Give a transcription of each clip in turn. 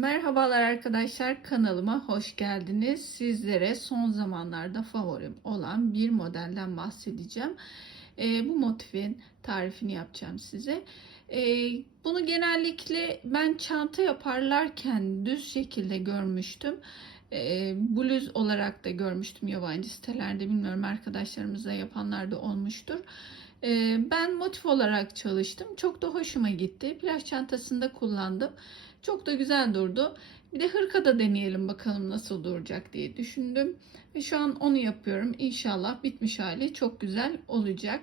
Merhabalar arkadaşlar kanalıma hoş geldiniz. Sizlere son zamanlarda favorim olan bir modelden bahsedeceğim. Ee, bu motifin tarifini yapacağım size. Ee, bunu genellikle ben çanta yaparlarken düz şekilde görmüştüm. Ee, bluz olarak da görmüştüm yabancı sitelerde. Bilmiyorum arkadaşlarımızla yapanlar da olmuştur. Ee, ben motif olarak çalıştım. Çok da hoşuma gitti. Plaj çantasında kullandım. Çok da güzel durdu. Bir de hırka da deneyelim bakalım nasıl duracak diye düşündüm. Ve şu an onu yapıyorum. İnşallah bitmiş hali çok güzel olacak.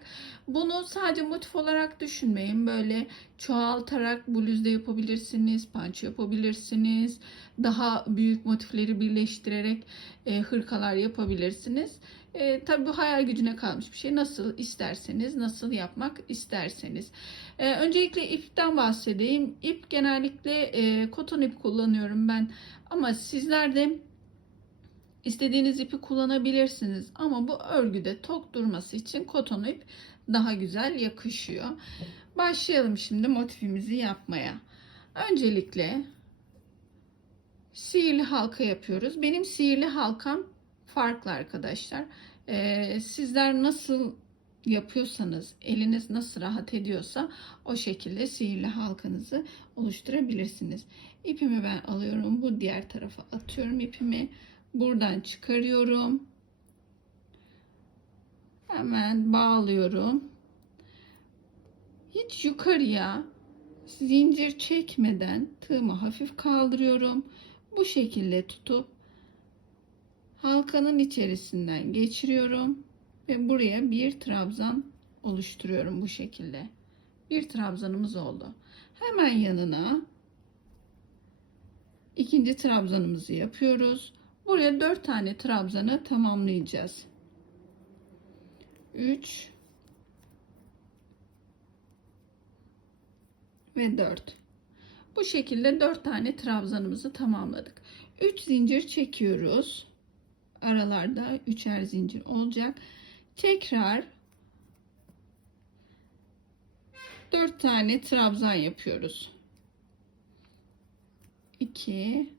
Bunu sadece motif olarak düşünmeyin. Böyle çoğaltarak bluzda yapabilirsiniz, panço yapabilirsiniz. Daha büyük motifleri birleştirerek e, hırkalar yapabilirsiniz. E, tabii bu hayal gücüne kalmış bir şey. Nasıl isterseniz, nasıl yapmak isterseniz. E, öncelikle ipten bahsedeyim. İp genellikle e, koton ip kullanıyorum ben. Ama sizler de istediğiniz ipi kullanabilirsiniz. Ama bu örgüde tok durması için koton ip daha güzel yakışıyor. Başlayalım şimdi motifimizi yapmaya. Öncelikle sihirli halka yapıyoruz. Benim sihirli halkam farklı arkadaşlar. Ee, sizler nasıl yapıyorsanız, eliniz nasıl rahat ediyorsa o şekilde sihirli halkanızı oluşturabilirsiniz. İpimi ben alıyorum. Bu diğer tarafa atıyorum ipimi. Buradan çıkarıyorum. Hemen bağlıyorum. Hiç yukarıya zincir çekmeden tığımı hafif kaldırıyorum. Bu şekilde tutup halkanın içerisinden geçiriyorum ve buraya bir trabzan oluşturuyorum bu şekilde. Bir trabzanımız oldu. Hemen yanına ikinci trabzanımızı yapıyoruz. Buraya dört tane trabzanı tamamlayacağız. 3 ve 4. Bu şekilde 4 tane trabzanımızı tamamladık. 3 zincir çekiyoruz. Aralarda üçer zincir olacak. Tekrar 4 tane trabzan yapıyoruz. 2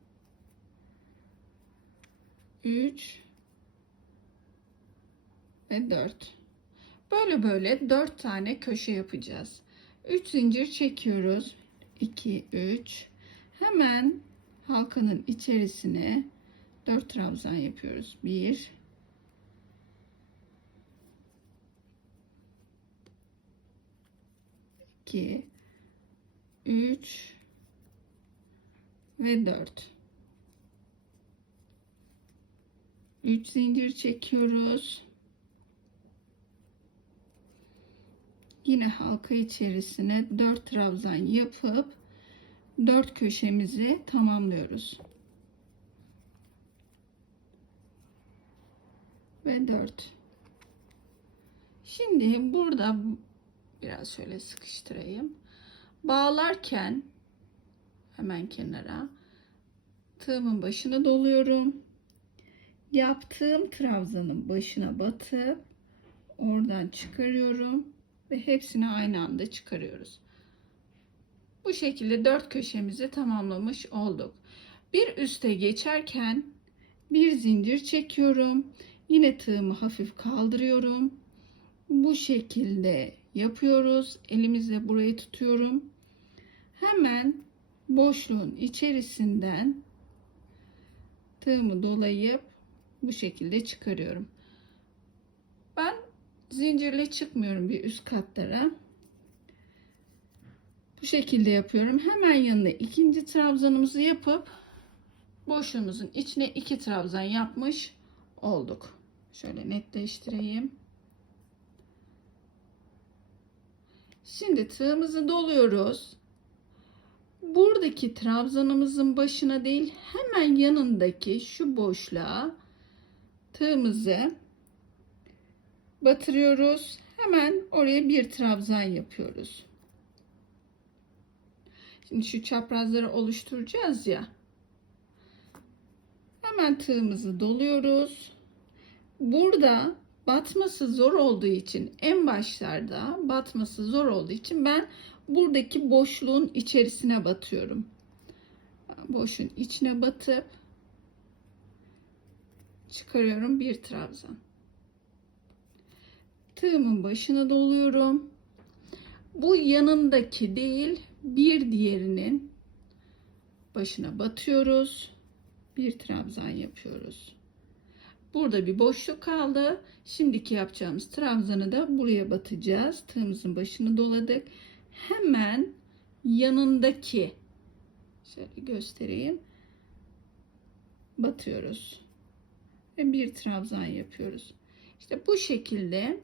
3 ve 4. Böyle böyle 4 tane köşe yapacağız. 3 zincir çekiyoruz. 2 3 hemen halkanın içerisine 4 trabzan yapıyoruz. 1 2 3 ve 4 3 zincir çekiyoruz. Yine halka içerisine 4 trabzan yapıp 4 köşemizi tamamlıyoruz. Ve 4. Şimdi burada biraz şöyle sıkıştırayım. Bağlarken hemen kenara tığımın başını doluyorum. Yaptığım trabzanın başına batıp oradan çıkarıyorum ve hepsini aynı anda çıkarıyoruz. Bu şekilde dört köşemizi tamamlamış olduk. Bir üste geçerken bir zincir çekiyorum. Yine tığımı hafif kaldırıyorum. Bu şekilde yapıyoruz. Elimizle burayı tutuyorum. Hemen boşluğun içerisinden tığımı dolayıp bu şekilde çıkarıyorum. Ben zincirle çıkmıyorum bir üst katlara. Bu şekilde yapıyorum. Hemen yanına ikinci trabzanımızı yapıp boşluğumuzun içine iki trabzan yapmış olduk. Şöyle netleştireyim. Şimdi tığımızı doluyoruz. Buradaki trabzanımızın başına değil hemen yanındaki şu boşluğa tığımızı batırıyoruz. Hemen oraya bir trabzan yapıyoruz. Şimdi şu çaprazları oluşturacağız ya. Hemen tığımızı doluyoruz. Burada batması zor olduğu için en başlarda batması zor olduğu için ben buradaki boşluğun içerisine batıyorum. boşun içine batıp çıkarıyorum bir trabzan. Tığımın başına doluyorum. Bu yanındaki değil, bir diğerinin başına batıyoruz. Bir trabzan yapıyoruz. Burada bir boşluk kaldı. Şimdiki yapacağımız trabzanı da buraya batacağız. Tığımızın başını doladık. Hemen yanındaki şöyle göstereyim. Batıyoruz. Ve bir trabzan yapıyoruz. İşte bu şekilde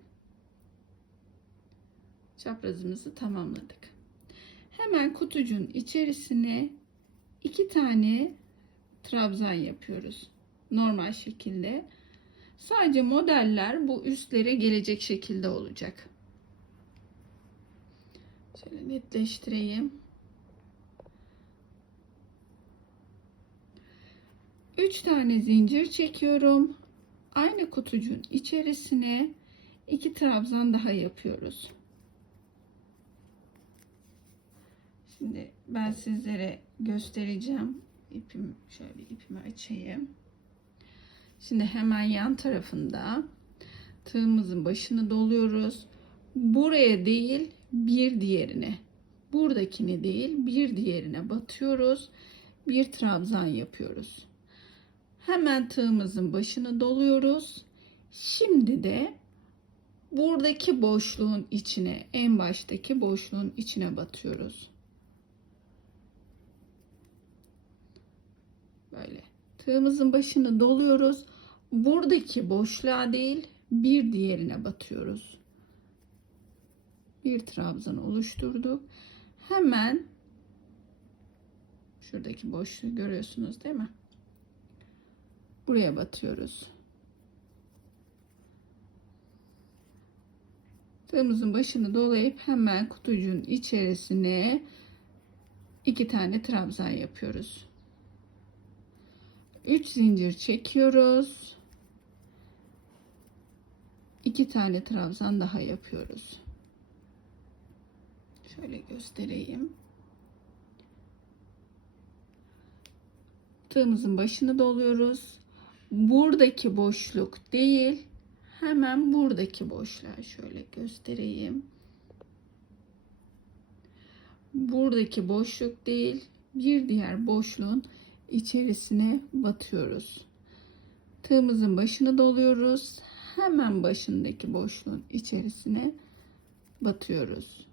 çaprazımızı tamamladık. Hemen kutucuğun içerisine iki tane trabzan yapıyoruz. Normal şekilde. Sadece modeller bu üstlere gelecek şekilde olacak. Şöyle netleştireyim. 3 tane zincir çekiyorum. Aynı kutucuğun içerisine iki trabzan daha yapıyoruz. Şimdi ben sizlere göstereceğim. İpim şöyle ipimi açayım. Şimdi hemen yan tarafında tığımızın başını doluyoruz. Buraya değil bir diğerine. Buradakini değil bir diğerine batıyoruz. Bir trabzan yapıyoruz. Hemen tığımızın başını doluyoruz. Şimdi de buradaki boşluğun içine, en baştaki boşluğun içine batıyoruz. Böyle. Tığımızın başını doluyoruz. Buradaki boşluğa değil, bir diğerine batıyoruz. Bir trabzan oluşturduk. Hemen şuradaki boşluğu görüyorsunuz değil mi? Buraya batıyoruz. Tığımızın başını dolayıp hemen kutucuğun içerisine iki tane trabzan yapıyoruz. 3 zincir çekiyoruz. 2 tane trabzan daha yapıyoruz. Şöyle göstereyim. Tığımızın başını doluyoruz. Buradaki boşluk değil, hemen buradaki boşluğa şöyle göstereyim. Buradaki boşluk değil, bir diğer boşluğun içerisine batıyoruz. Tığımızın başını doluyoruz. Hemen başındaki boşluğun içerisine batıyoruz.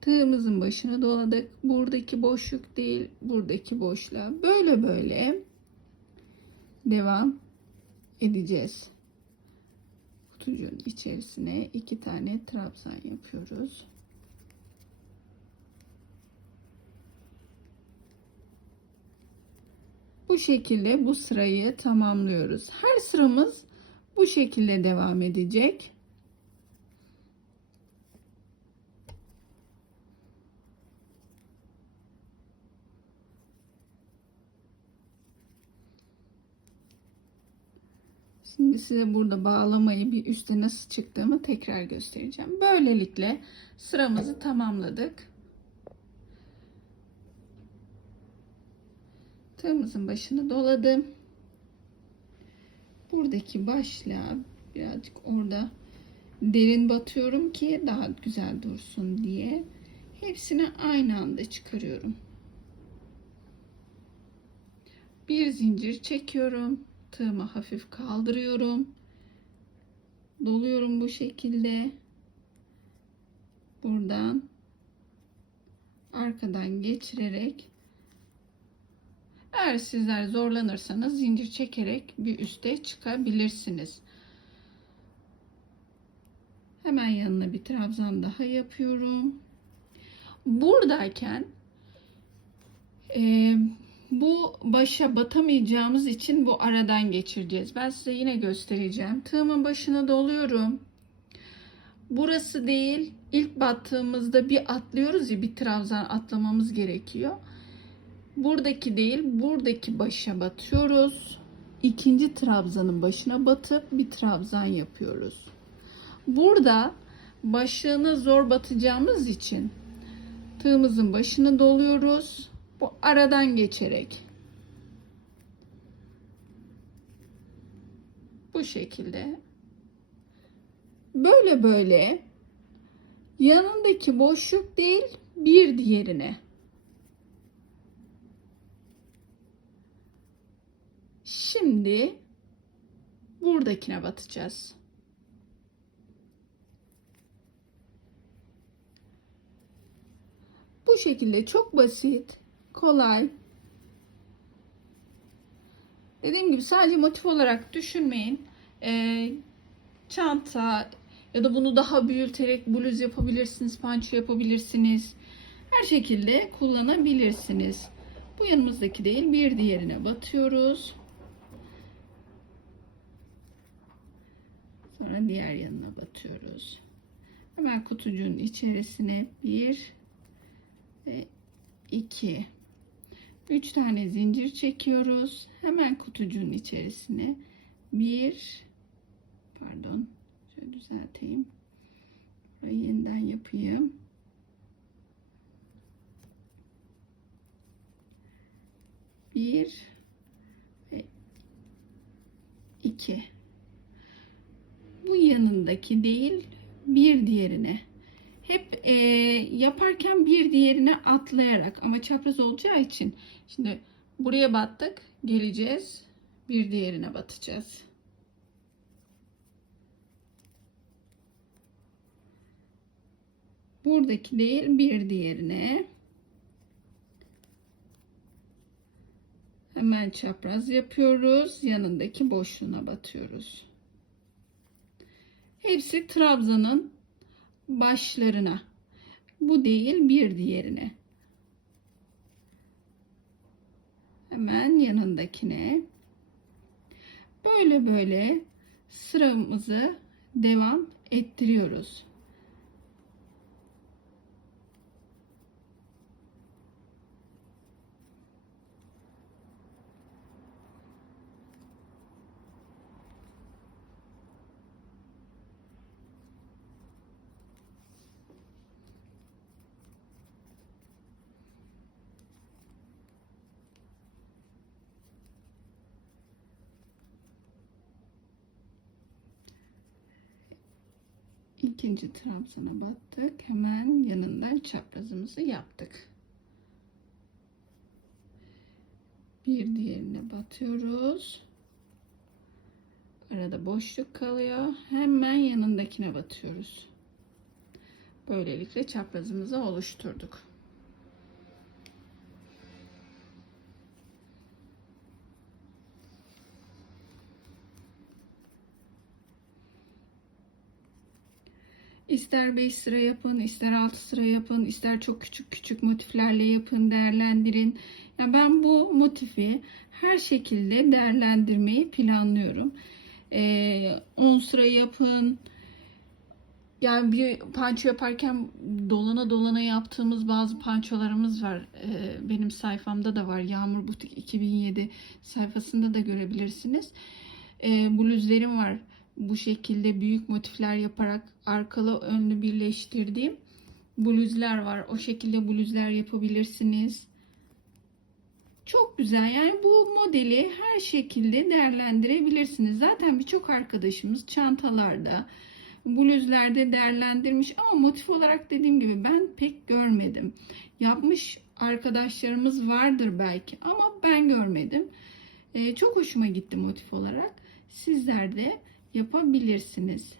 Tığımızın başını doladık. Buradaki boşluk değil, buradaki boşluğa. Böyle böyle devam edeceğiz. Kutucuğun içerisine iki tane trabzan yapıyoruz. Bu şekilde bu sırayı tamamlıyoruz. Her sıramız bu şekilde devam edecek. Şimdi size burada bağlamayı bir üste nasıl çıktığımı tekrar göstereceğim. Böylelikle sıramızı tamamladık. Tığımızın başını doladım. Buradaki başlığa birazcık orada derin batıyorum ki daha güzel dursun diye. Hepsini aynı anda çıkarıyorum. Bir zincir çekiyorum. Tığımı hafif kaldırıyorum. Doluyorum bu şekilde. Buradan arkadan geçirerek eğer sizler zorlanırsanız zincir çekerek bir üste çıkabilirsiniz. Hemen yanına bir trabzan daha yapıyorum. Buradayken e, bu başa batamayacağımız için bu aradan geçireceğiz. Ben size yine göstereceğim. Tığımın başına doluyorum. Burası değil. İlk battığımızda bir atlıyoruz ya bir trabzan atlamamız gerekiyor. Buradaki değil, buradaki başa batıyoruz. İkinci trabzanın başına batıp bir trabzan yapıyoruz. Burada başlığına zor batacağımız için tığımızın başını doluyoruz. bu aradan geçerek bu şekilde böyle böyle yanındaki boşluk değil bir diğerine Şimdi buradakine batacağız. Bu şekilde çok basit, kolay. Dediğim gibi sadece motif olarak düşünmeyin. Ee, çanta ya da bunu daha büyüterek bluz yapabilirsiniz, panço yapabilirsiniz. Her şekilde kullanabilirsiniz. Bu yanımızdaki değil bir diğerine batıyoruz. Sonra diğer yanına batıyoruz. Hemen kutucuğun içerisine bir ve iki, üç tane zincir çekiyoruz. Hemen kutucuğun içerisine bir, pardon, şöyle düzelteyim. Burayı yeniden yapayım. Bir ve iki bu yanındaki değil bir diğerine. Hep e, yaparken bir diğerine atlayarak ama çapraz olacağı için. Şimdi buraya battık geleceğiz bir diğerine batacağız. Buradaki değil bir diğerine. Hemen çapraz yapıyoruz yanındaki boşluğuna batıyoruz Hepsi trabzanın başlarına. Bu değil bir diğerine. Hemen yanındakine. Böyle böyle sıramızı devam ettiriyoruz. İkinci trabzana battık. Hemen yanından çaprazımızı yaptık. Bir diğerine batıyoruz. Arada boşluk kalıyor. Hemen yanındakine batıyoruz. Böylelikle çaprazımızı oluşturduk. İster 5 sıra yapın, ister 6 sıra yapın, ister çok küçük küçük motiflerle yapın, değerlendirin. Yani ben bu motifi her şekilde değerlendirmeyi planlıyorum. Ee, 10 sıra yapın. Yani bir panço yaparken dolana dolana yaptığımız bazı pançolarımız var. Ee, benim sayfamda da var. Yağmur Butik 2007 sayfasında da görebilirsiniz. Ee, bluzlerim var bu şekilde büyük motifler yaparak arkalı önlü birleştirdiğim bluzlar var. O şekilde bluzlar yapabilirsiniz. Çok güzel. Yani bu modeli her şekilde değerlendirebilirsiniz. Zaten birçok arkadaşımız çantalarda, bluzlerde değerlendirmiş ama motif olarak dediğim gibi ben pek görmedim. Yapmış arkadaşlarımız vardır belki ama ben görmedim. Ee, çok hoşuma gitti motif olarak. Sizler de yapabilirsiniz.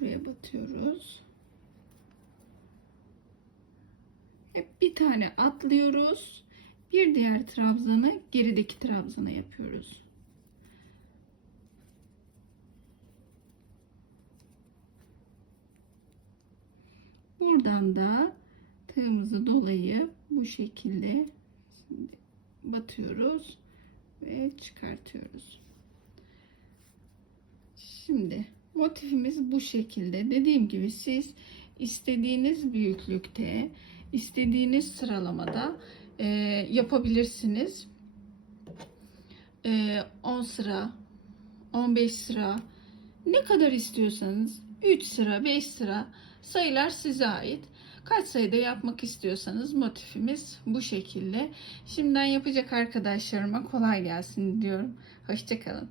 Buraya batıyoruz. Hep bir tane atlıyoruz. Bir diğer trabzanı gerideki trabzana yapıyoruz. Buradan da tığımızı dolayıp bu şekilde batıyoruz ve çıkartıyoruz. Şimdi motifimiz bu şekilde. Dediğim gibi siz istediğiniz büyüklükte, istediğiniz sıralamada e, yapabilirsiniz. e, 10 sıra, 15 sıra ne kadar istiyorsanız 3 sıra, 5 sıra sayılar size ait. Kaç sayıda yapmak istiyorsanız motifimiz bu şekilde. Şimdiden yapacak arkadaşlarıma kolay gelsin diyorum. Hoşçakalın.